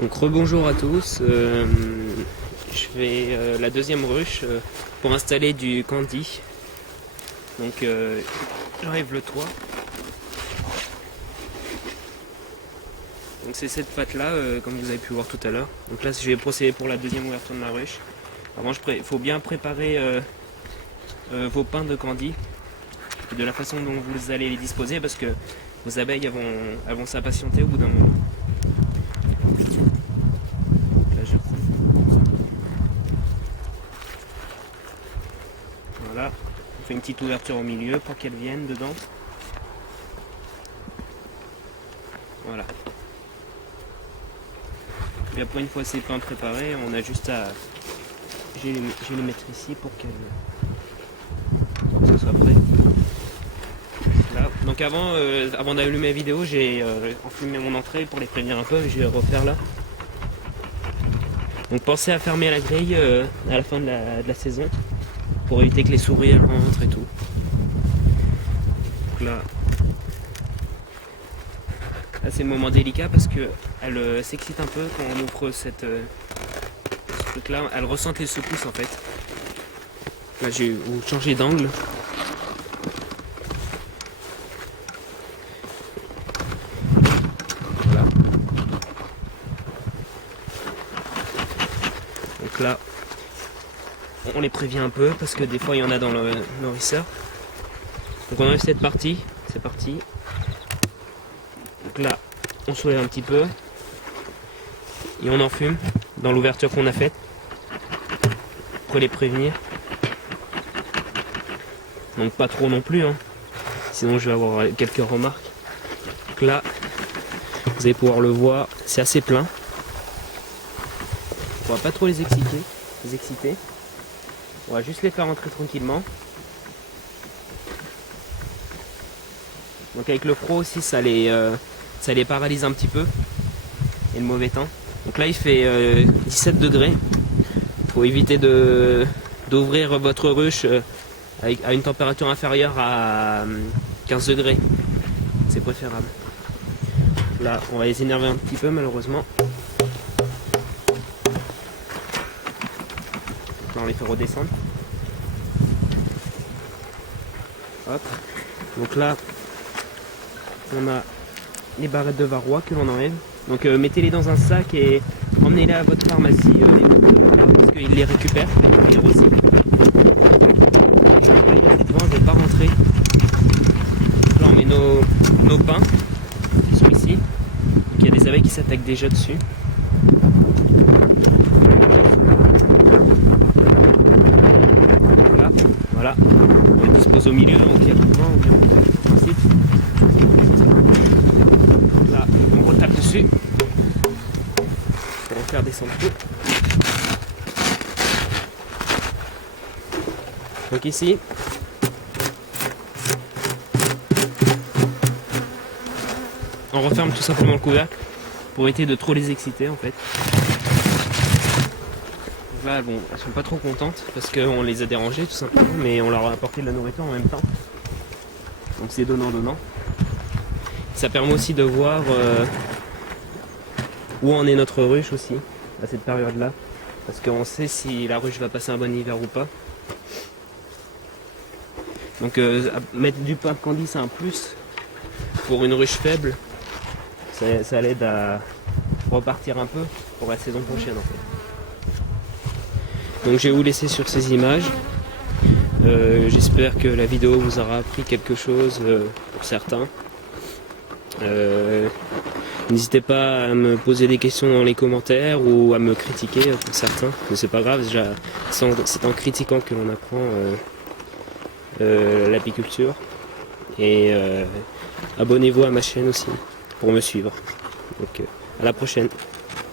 Donc rebonjour à tous, je fais la deuxième ruche pour installer du candy. Donc j'enlève le toit. Donc c'est cette pâte là comme vous avez pu voir tout à l'heure. Donc là je vais procéder pour la deuxième ouverture de ma ruche. Avant il faut bien préparer vos pains de candy de la façon dont vous allez les disposer parce que vos abeilles elles vont s'impatienter au bout d'un moment. Voilà, on fait une petite ouverture au milieu pour qu'elles viennent dedans. Voilà. Et après, une fois ces pains préparés, on a juste à... Je vais les mettre ici pour que ce soit prêt. Là. Donc avant d'allumer la vidéo, j'ai enfumé mon entrée pour les prévenir un peu, je vais refaire là. Donc pensez à fermer la grille à la fin de la saison pour éviter que les souris elles rentrent et tout. Donc là c'est le moment délicat parce qu'elle s'excite un peu quand on ouvre ce truc là, elle ressent les secousses en fait. Là j'ai changé d'angle. Voilà. Donc là on les prévient un peu parce que des fois il y en a dans le nourrisseur. Donc on enlève cette partie, c'est parti. Donc là on soulève un petit peu et on enfume dans l'ouverture qu'on a faite pour les prévenir. Donc pas trop non plus, hein. Sinon je vais avoir quelques remarques. Donc là vous allez pouvoir le voir, c'est assez plein. On va pas trop les exciter. On va juste les faire rentrer tranquillement. Donc avec le froid aussi ça les paralyse un petit peu. Et le mauvais temps. Donc là il fait 17 degrés. Il faut éviter d'ouvrir votre ruche à une température inférieure à 15 degrés. C'est préférable. Là on va les énerver un petit peu malheureusement. Là on les fait redescendre. Hop. Donc là on a les barrettes de varroa que l'on enlève. Donc mettez-les dans un sac et emmenez-les à votre pharmacie parce qu'ils les récupèrent, ils les recyclent. Là, le vent ne veut pas rentrer. Donc là on met nos pains qui sont ici. Donc il y a des abeilles qui s'attaquent déjà dessus. Voilà, on les dispose au milieu, donc il y a le vent, ensuite. Là, on retape dessus pour en faire descendre tout. Donc ici, on referme tout simplement le couvercle pour éviter de trop les exciter en fait. Donc là, bon, elles sont pas trop contentes parce qu'on les a dérangées tout simplement, mais on leur a apporté de la nourriture en même temps. Donc c'est donnant-donnant. Ça permet aussi de voir où en est notre ruche aussi à cette période-là, parce qu'on sait si la ruche va passer un bon hiver ou pas. Donc mettre du pain de candy c'est un plus pour une ruche faible, ça l'aide à repartir un peu pour la saison prochaine en fait. Donc je vais vous laisser sur ces images. J'espère que la vidéo vous aura appris quelque chose pour certains. N'hésitez pas à me poser des questions dans les commentaires ou à me critiquer pour certains, mais c'est pas grave, c'est en critiquant que l'on apprend l'apiculture. Et abonnez-vous à ma chaîne aussi pour me suivre. Donc à la prochaine.